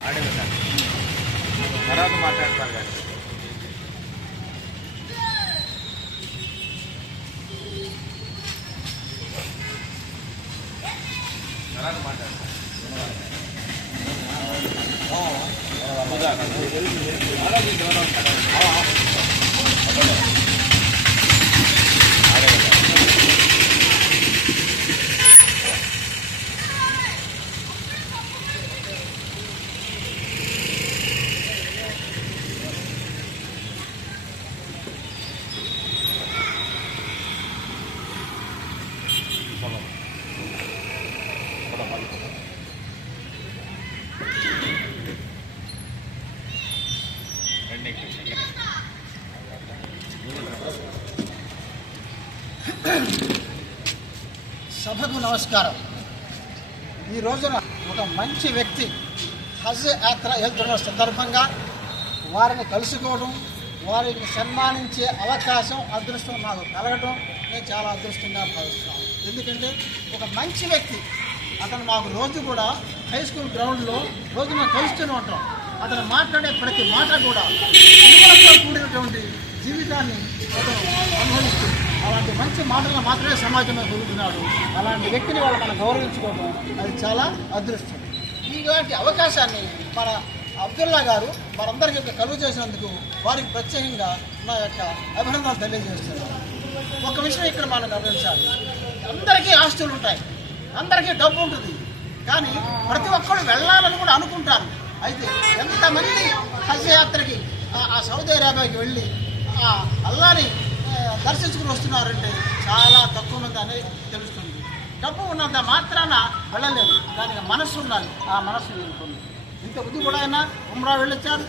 తర్వాత మాట్లాడతారు కానీ తర్వాత మాట్లాడతారు. సభకు నమస్కారం. ఈ రోజున ఒక మంచి వ్యక్తి హజ్ యాత్ర వెళ్తున్న సందర్భంగా వారిని కలుసుకోవడం, వారిని సన్మానించే అవకాశం, అదృష్టం నాకు కలగడం నేను చాలా అదృష్టంగా భావిస్తున్నాను. ఎందుకంటే ఒక మంచి వ్యక్తి, అతను మాకు రోజు కూడా హై స్కూల్ గ్రౌండ్లో రోజు మేము కలుస్తూనే ఉంటాం. అతను మాట్లాడే ప్రతి మాట కూడా విలువలతో కూడినటువంటి జీవితాన్ని అతను అనుభవిస్తూ అలాంటి మంచి మాటలను మాత్రమే సమాజంలో దొరుకుతున్నాడు. అలాంటి వ్యక్తిని వాళ్ళు మనం గౌరవించుకోవడం అది చాలా అదృష్టం. ఇలాంటి అవకాశాన్ని మన అబ్దుల్లా గారు మనందరికీ కలుగు చేసినందుకు వారికి ప్రత్యేకంగా నా యొక్క అభినందనలు తెలియజేస్తున్నాను. ఒక విషయం ఇక్కడ మనం గమనించాలి. అందరికీ ఆస్తులు ఉంటాయి, అందరికీ డబ్బు ఉంటుంది, కానీ ప్రతి ఒక్కరు వెళ్ళాలని కూడా అనుకుంటారు. అయితే ఎంతమంది హజ్ యాత్రకి ఆ సౌదీ అరేబియాకి వెళ్ళి ఆ అల్లాని దర్శించుకుని వస్తున్నారంటే చాలా తక్కువ మంది అనేది తెలుస్తుంది. డబ్బు ఉన్నంత మాత్రాన వెళ్ళలేదు, దానికి మనస్సు ఉండాలి. ఆ మనస్సు వెళ్ళుతుంది. ఇంత బుద్ధి కూడా అయినా ఉమ్రా వెళ్ళొచ్చారు,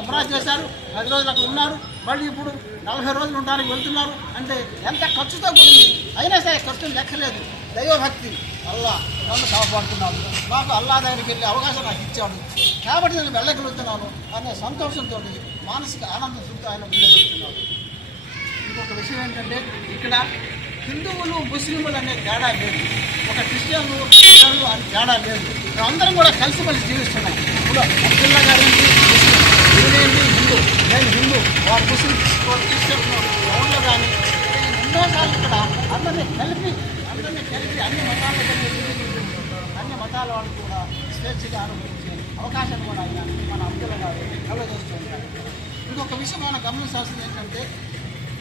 ఉమ్రా చేశారు, 10 రోజులు అక్కడ ఉన్నారు, మళ్ళీ ఇప్పుడు 40 రోజులు ఉండడానికి వెళ్తున్నారు. అంటే ఎంత ఖర్చుతో కూడింది, అయినా సరే ఖర్చు లెక్కలేదు. దైవభక్తి, అల్లా నన్ను కాపాడుతున్నాడు, నాకు అల్లా దగ్గరికి వెళ్ళే అవకాశం నాకు ఇచ్చాడు కాబట్టి నేను వెళ్ళగలుగుతున్నాను అనే సంతోషంతో మానసిక ఆనందంతో ఆయన వెళ్ళగలుగుతున్నాడు. ఇంకొక విషయం ఏంటంటే ఇక్కడ హిందువులు ముస్లింలు అనే తేడా లేదు, ఒక క్రిస్టియన్లు ఇతరులు అని తేడా లేదు. అందరం కూడా కలిసిమెలిసి జీవిస్తున్నాం. ఇప్పుడు అబ్దుల్లా గారు ముస్లిం, నేనేంటి హిందూ, నేను హిందూ, వారు ముస్లిం, వారు క్రిస్టియన్ ఎవరిలో కానీ ఎన్నోసార్లు ఇక్కడ అందరినీ కలిపి అన్ని మతాల వాళ్ళు కూడా స్వేచ్ఛగా అనుభవించే అవకాశం కూడా ఆయన మన అబ్దుల్లా గారు కలుగజేస్తూ ఉంటారు. ఇంకొక విషయం మనం గమనించాల్సింది ఏంటంటే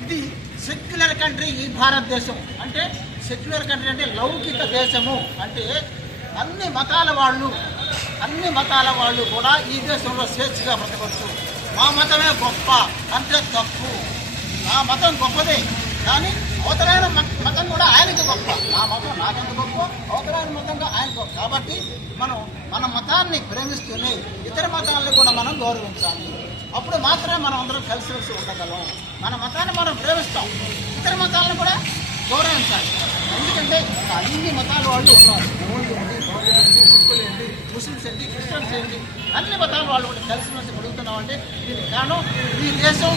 ఇది సెక్యులర్ కంట్రీ. ఈ భారతదేశం అంటే సెక్యులర్ కంట్రీ అంటే లౌకిక దేశము. అంటే అన్ని మతాల వాళ్ళు కూడా ఈ దేశంలో స్వేచ్ఛగా బ్రతకవచ్చు. మా మతమే గొప్ప అంటే తప్పు. నా మతం గొప్పదే, కానీ అవతలైన మతం కూడా ఆయనకి గొప్ప. నా మతం నాకెంత గొప్ప, అవతలైన మతంగా ఆయన గొప్ప. కాబట్టి మనం మన మతాన్ని ప్రేమిస్తూనే ఇతర మతాలను కూడా మనం గౌరవించాలి. అప్పుడు మాత్రమే మనం అందరం కలిసి ఉండగలం. మన మతాన్ని మనం ప్రేమిస్తాం, ఇతర మతాలను కూడా గౌరవించాలి. ఎందుకంటే అన్ని మతాల వాళ్ళు ఉన్నారు. హిందువులు ఏంటి, బౌద్ధులు ఏంటి, సిక్కులు ఏంటి, ముస్లిమ్స్ ఏంటి, క్రిస్టియన్స్ ఏంటి, అన్ని మతాల వాళ్ళు కూడా కలిసిమెలిసి అడుగుతున్నామంటే దీనికి కారణం ఈ దేశం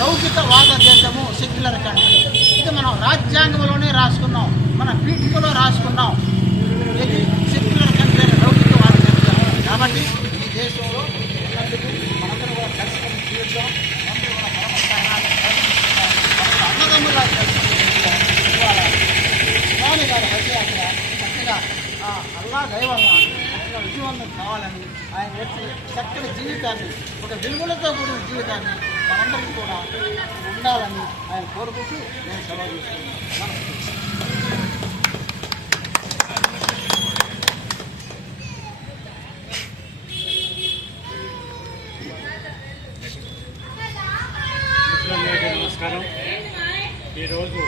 లౌకికవాద దేశము, సెక్యులర్ కంట్రీ. ఇది మనం రాజ్యాంగంలోనే రాసుకున్నాం, మన పీఠికలో రాసుకున్నాం. ఇది సెక్యులర్ కంట్రీ అనే లౌకికవాద దేశం. కాబట్టి ఈ దేశంలో మనందరూ కూడా కలిసిమెలిసి జీవిద్దాం. అందరూ కూడా పరమస్థానాన్ని అన్నదమ్ముగా కలిసి స్వామి గారి హజ్ యాత్ర చక్కగా అల్లా దైవంగా చక్కగా విజయవంతం కావాలని, ఆయన వచ్చి చక్కటి జీవితాన్ని, ఒక విలువలతో కూడిన జీవితాన్ని మనందరికీ కూడా ఉండాలని ఆయన కోరుకుంటూ నేను సెలవు తీసుకున్నాను. నమస్కారం. ఈరోజు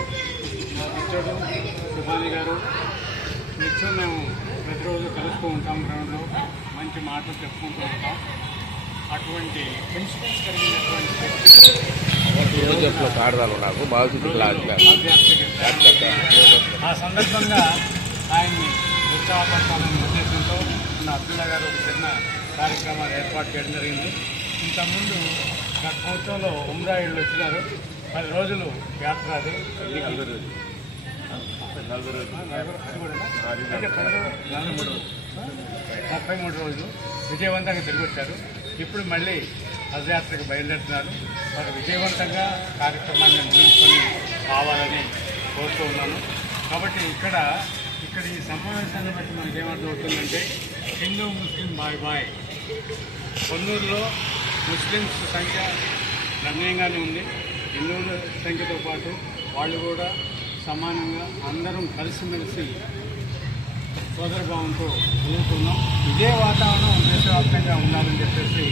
మా మిత్రుడు సుభాని గారు నిత్యం మేము ప్రతిరోజు కలుస్తూ ఉంటాం, గ్రౌండ్లో మంచి మాటలు చెప్పుకుంటూ ఉంటాం. అటువంటి ప్రిన్సిపల్స్ కలిగినటువంటి ఆ సందర్భంగా ఆయన్ని ఉత్సాహపరచాలనే ఉద్దేశంతో మన అబ్దుల్లా గారు ఒక చిన్న కార్యక్రమాలు ఏర్పాటు చేయడం జరిగింది. ఇంతకుముందు గత సంవత్సరంలో ఉమ్రా ఇళ్ళు వచ్చినారు. 10 రోజులు యాత్ర. అది 40 రోజులు 33 రోజులు విజయవంతంగా తిరిగి వచ్చారు. ఇప్పుడు మళ్ళీ హజ్ యాత్రకు బయలుదేరుతున్నారు. వారు విజయవంతంగా కార్యక్రమాన్ని ముగించుకొని కావాలని కోరుతూ ఉన్నాను. కాబట్టి ఇక్కడ ఈ సమావేశాన్ని బట్టి మనకి ఏమర్థమవుతుందంటే హిందూ ముస్లిం బాయ్ బాయ్. కొన్నూరులో ముస్లిమ్స్ సంఖ్య గణనీయంగానే ఉంది. హిందువుల సంఖ్యతో పాటు వాళ్ళు కూడా సమానంగా అందరం కలిసిమెలిసి సోదరభావంతో జరుగుతున్నాం. ఇదే వాతావరణం దేశవ్యాప్తంగా ఉండాలని చెప్పేసి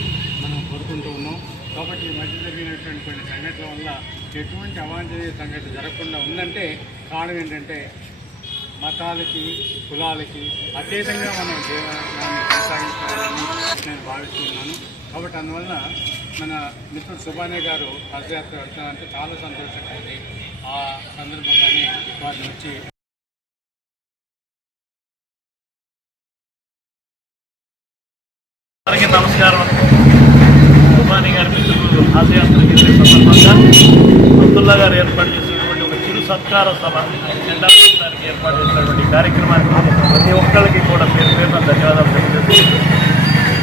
మనం కోరుకుంటూ ఉన్నాం. కాబట్టి ఈ మధ్య జరిగినటువంటి కొన్ని సంఘటనల వల్ల ఎటువంటి అవాంఛనీయ సంఘటన జరగకుండా ఉందంటే కారణం ఏంటంటే మతాలకి కులాలకి అతీతంగా మనం జీవనాన్ని కొనసాగించాలని నేను భావిస్తున్నాను. కాబట్టి అందువల్ల మన మిత్రుడు సుబానే గారు హజ్ యాత్ర వెళ్తున్నారంటే చాలా సంతోషంగా ఉంది. ఆ సందర్భంగానే వారిని వచ్చి అందరికీ నమస్కారం. సుబానీ గారి మిత్రులు హజ్ యాత్రకి సందర్భంగా అబ్దుల్లా గారు ఏర్పాటు చేసినటువంటి ఒక చిరు సత్కార సభ జెండా పెట్టడానికి ఏర్పాటు చేసినటువంటి కార్యక్రమానికి ప్రతి ఒక్కరికి కూడా పేరు పేరున ధన్యవాదాలు తెలియజేస్తూ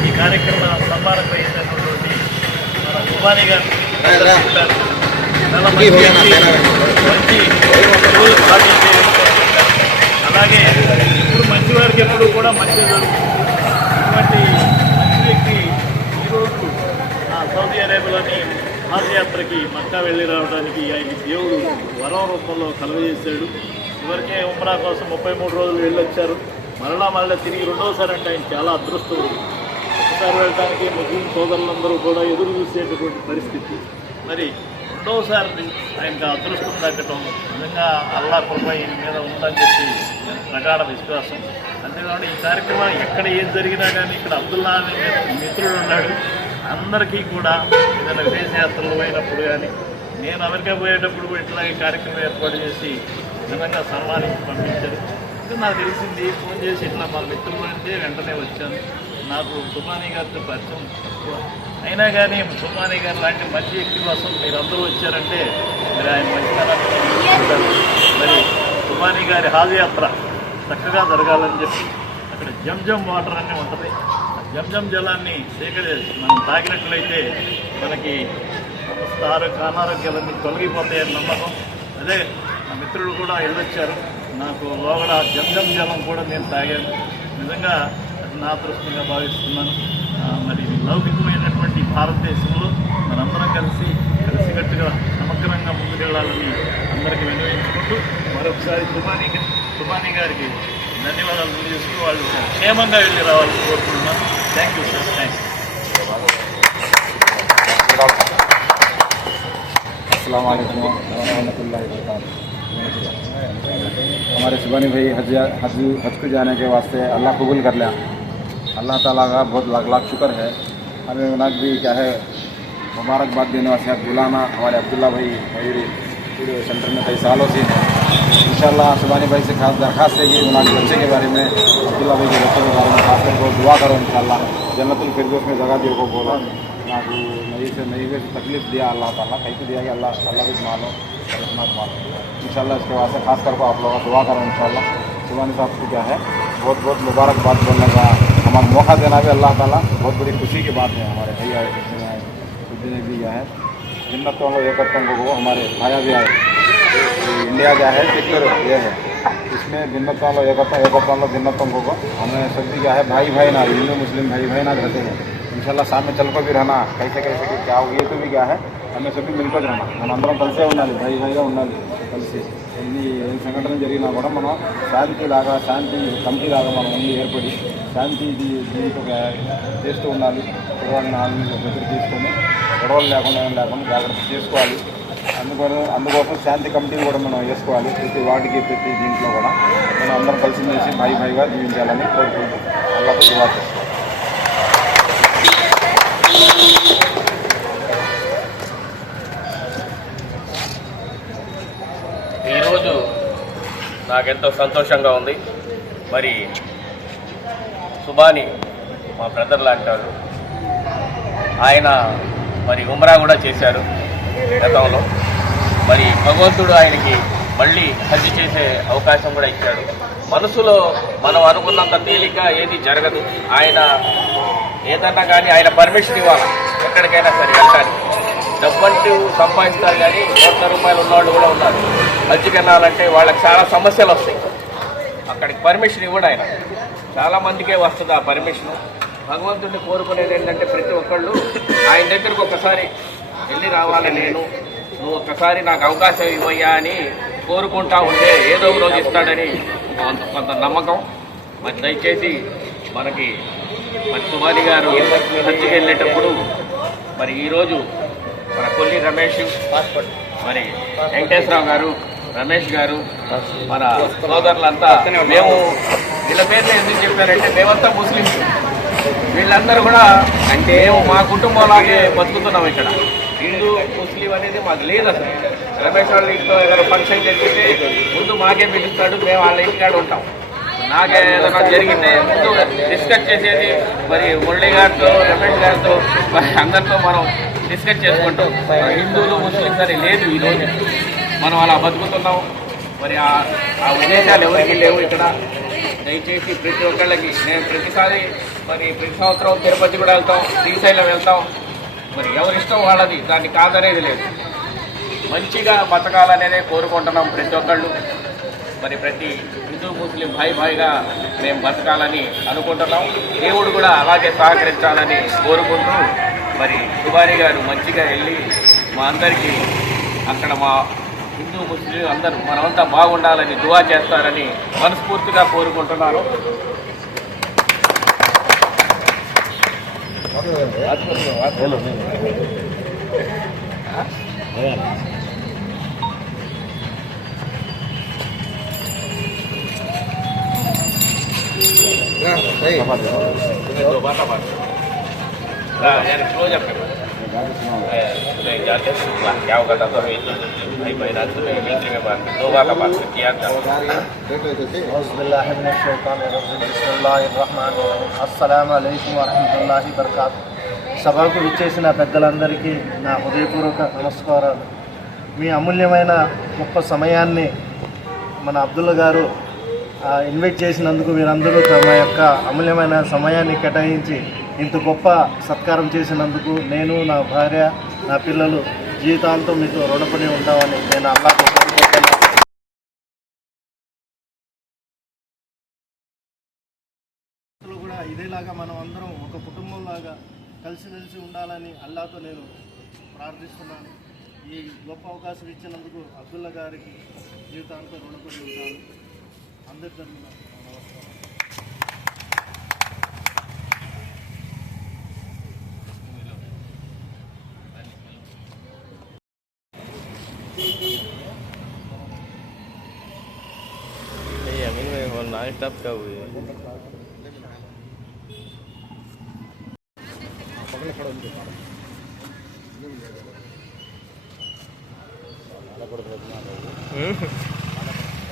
ఈ కార్యక్రమ సన్మానం వహించినటువంటి మన సుబానీ గారు చాలా మంచి రోజులు సాధించే అలాగే ఇప్పుడు మంచివారికి ఎప్పుడు కూడా మంచి జరుగుతుంది. ఇటువంటి మంచి వ్యక్తి ఈరోజు సౌదీ అరేబియాలోని హజ్ యాత్రకి మక్కా వెళ్ళి రావడానికి ఆయన దేవుడు వరం రూపంలో కలుగజేశాడు. ఇవరికే ఉమ్రా కోసం 33 రోజులు వెళ్ళొచ్చారు. మళ్ళీ తిరిగి రెండవసారి అంటే ఆయన చాలా అదృష్టం. ఒకసారి వెళ్ళడానికి ముస్లిం సోదరులందరూ కూడా ఎదురు చూసేటటువంటి పరిస్థితి. మరి రెండవసారి ఆయనకు అదృష్టం దక్కటం నిజంగా అల్లా కృప ఈయన మీద ఉందని చెప్పి ప్రగాఢ విశ్వాసం. అంతేకాకుండా ఈ కార్యక్రమం ఎక్కడ ఏం జరిగినా కానీ ఇక్కడ అబ్దుల్లా అనే మిత్రుడు ఉన్నాడు. అందరికీ కూడా ఏదైనా విదేశయాత్రలు పోయినప్పుడు కానీ నేను అమెరికా పోయేటప్పుడు కూడా ఇట్లాగే కార్యక్రమం ఏర్పాటు చేసి నిజంగా సన్మానించి పంపించారు. అంటే నాకు తెలిసింది ఫోన్ చేసి ఇట్లా మా మిత్రులు అంటే వెంటనే వచ్చాను. నాకు సుబానీ గారితో పరిచయం ఎక్కువ అయినా కానీ సుబానీ గారు లాంటి మంచి వ్యక్తి కోసం మీరు అందరూ వచ్చారంటే మరి ఆయన మంచితనాన్ని చూసుకుంటారు. మరి సుబానీ గారి హజ్ యాత్ర చక్కగా జరగాలని చెప్పి అక్కడ జంజం వాటర్ అన్నీ ఉంటుంది. జంజం జలాన్ని మనం తాగినట్లయితే మనకి అనారోగ్యాలన్నీ తొలగిపోతాయని నమ్మకం. అదే నా మిత్రులు కూడా వెళ్ళొచ్చారు. నాకు లోగడ జంజం జలం కూడా నేను తాగాను. నిజంగా అది నా అదృష్టంగా భావిస్తున్నాను. మరి లౌకికమైనటువంటి భారతదేశంలో మనందరం కలిసికట్టుగా సమగ్రంగా ముందుకెళ్లాలని అందరికీ వినియోగించుకుంటూ మరొకసారి సుబానీ గారికి ధన్యవాదాలు తెలియజేస్తూ వాళ్ళు క్షేమంగా వెళ్ళి రావాలని కోరుకుంటున్నాను. Thank you sir. థ్యాంక్స్. अस्सलाम वालेकुम रहमतुल्लाहि व बरकातहू। हमारे सुबानी भाई हज को जाने के वास्ते अल्लाह कबूल कर लिया। अल्लाह ताला का बहुत लाख लाख शुक्र है। हमें उनक भी क्या है मुबारकबाद देने वास्ते बुलाना। हमारे अब्दुल्ला भाई पूरे सेंटर में कई सालों से हैं। इंशाल्लाह सुबानी भाई से खास दरख्वास्त है कि उनके बच्चे के बारे में अब्दुल्ला भाई के बच्चे के बारे में खास करके दुआ करो। इंशाल्लाह जन्नतुल फिरदौस में जगह दियो को बोला నాకు नई से तकलीफ दिया अल्लाह ताला कहीं तो दिया कि अल्लाह भी मानो रखना मानो। इंशाल्लाह इसके वास्ते खास करके आप लोगों का दुआ करो। इंशाल्लाह सुबानी साहब को क्या है बहुत बहुत मुबारकबाद बोलने का हमारा मौका देना भी अल्लाह ताला बहुत बड़ी खुशी की बात है। हमारे भैया आए कुछ दिन भी क्या है जिन्नतों को एकत्रों को हमारे भाया भी आए। इंडिया क्या है पिक्चर ये है इसमें जिन्नतों जिन्नतों को हमें सभी क्या है भाई ना हिंदू मुस्लिम भाई ना रहते हैं। इंशाल्लाह सामने चल को भी रहना कैसे क्या हो ये तो भी क्या है हमें सभी मिलकर रहना मन अंदर कल भाईगा कल संघटन जरिना मन शांति कमिटी मन ఏర్పడి శాంతి దీంతో చేస్తూ ఉండాలి. గొడవలు తీసుకొని గొడవలు లేకుండా జాగ్రత్త చేసుకోవాలి. అందుకోసం శాంతి కమిటీని కూడా మనం వేసుకోవాలి. ప్రతి వాటికి ప్రతి దీంట్లో కూడా మనం అందరం కలిసిమెలిసి భాయిగా జీవించాలని కోరుకుంటూ అల్లాహ్ దువా చేస్తాం. ఈరోజు నాకెంతో సంతోషంగా ఉంది. మరి సుబానీ మా బ్రదర్ లాంటారు. ఆయన మరి ఉమ్రా కూడా చేశారు గతంలో. మరి భగవంతుడు ఆయనకి మళ్ళీ హజ్ చేసే అవకాశం కూడా ఇచ్చాడు. మనసులో మనం అనుకున్నంత తేలిగ్గా ఏది జరగదు. ఆయన ఏదన్నా కానీ ఆయన పర్మిషన్ ఇవ్వాలి ఎక్కడికైనా సరే వెళ్ళడానికి. డబ్బంటూ సంపాదిస్తారు కానీ ₹100 ఉన్నవాళ్ళు కూడా ఉన్నారు. హజ్కి వెళ్ళాలంటే వాళ్ళకి చాలా సమస్యలు వస్తాయి. అక్కడికి పర్మిషన్ ఇవ్వడు ఆయన. చాలామందికే వస్తుంది ఆ పర్మిషను. భగవంతుడిని కోరుకునేది ఏంటంటే ప్రతి ఒక్కళ్ళు ఆయన దగ్గరకు ఒక్కసారి వెళ్ళి రావాలి, నువ్వు ఒక్కసారి నాకు అవకాశం ఇవ్వయ్యా అని కోరుకుంటా ఉంటే ఏదో ఒక రోజు ఇస్తాడని కొంత నమ్మకం. మరి దయచేసి మరి సుబాని గారు హజ్కి వెళ్ళేటప్పుడు మరి ఈరోజు మన కొల్లి రమేష్, మరి వెంకటేశ్వరరావు గారు, రమేష్ గారు, మన సోదరులంతా మేము వీళ్ళ పేర్లు ఎందుకు చెప్పారంటే మేమంతా ముస్లిమ్స్. వీళ్ళందరూ కూడా అంటే మా కుటుంబంలాగే బతుకుతున్నాం ఇక్కడ. హిందూ ముస్లిం అనేది మాకు లేదు అసలు. రమేష్ వాళ్ళ ఇంట్లో ఏదైనా ఫంక్షన్ జరిగితే ముందు మాకే పిలుస్తాడు, మేము వాళ్ళ ఇంటికాడ ఉంటాం. నాకే ఏదైనా జరిగితే ముందు డిస్కస్ చేసేది మరి మురళి గారితో, రమేష్ గారితో, మరి అందరితో మనం డిస్కస్ చేసుకుంటాం. హిందువులు ముస్లిమ్స్ అని లేదు ఈరోజు. మనం అలా బతుకుతున్నాం. మరి ఆ ఉద్దేశాలు ఎవరికి లేవు ఇక్కడ. దయచేసి ప్రతి ఒక్కళ్ళకి నేను ప్రతిసారి ప్రతి సంవత్సరం తిరుపతి కూడా వెళ్తాం, శ్రీశైలం వెళ్తాం. మరి ఎవరిష్టం వాళ్ళది, దాన్ని కాదనేది లేదు. మంచిగా బతకాలనేదే కోరుకుంటున్నాం ప్రతి ఒక్కళ్ళు. మరి ప్రతి హిందూ ముస్లిం భాయిగా మేము బతకాలని అనుకుంటున్నాం. దేవుడు కూడా అలాగే సహకరించాలని కోరుకుంటూ మరి సుబాని గారు మంచిగా వెళ్ళి మా అందరికీ అక్కడ మా హిందూ ముస్లిం అందరూ మనమంతా బాగుండాలని దువా చేస్తారని మనస్ఫూర్తిగా కోరుకుంటున్నాను. क्या होगा था तो भाई बहना से हिंदी में बात दो बात किया था. అస్సలాముఅలైకుం వరహమతుల్లాహి వబరకాతు. సభకు విచ్చేసిన పెద్దలందరికీ నా హృదయపూర్వక నమస్కారాలు. మీ అమూల్యమైన గొప్ప సమయాన్ని మన అబ్దుల్లా గారు ఇన్వైట్ చేసినందుకు మీరందరూ తమ యొక్క అమూల్యమైన సమయాన్ని కేటాయించి ఇంత గొప్ప సత్కారం చేసినందుకు నేను, నా భార్య, నా పిల్లలు జీవితాంతం మీకు రుణపడి ఉంటామని నేను అల్లాహ్ కోరుకుంటున్నాను. కూడా ఇదేలాగా మనం అందరం ఒక కుటుంబంలాగా కలిసిమెలిసి ఉండాలని అల్లాహ్తో నేను ప్రార్థిస్తున్నాను. ఈ గొప్ప అవకాశం ఇచ్చినందుకు అబ్దుల్లా గారికి జీవితాంతం రుణపడి ఉంటాను. అందరి తరఫున నమస్కారం. स्टॉप क्या हुई है?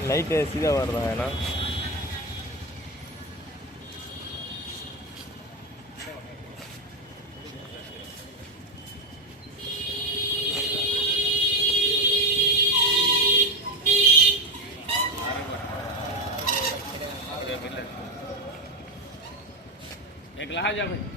लाइट सीधा मार रहा है ना. एक लहाजा भाई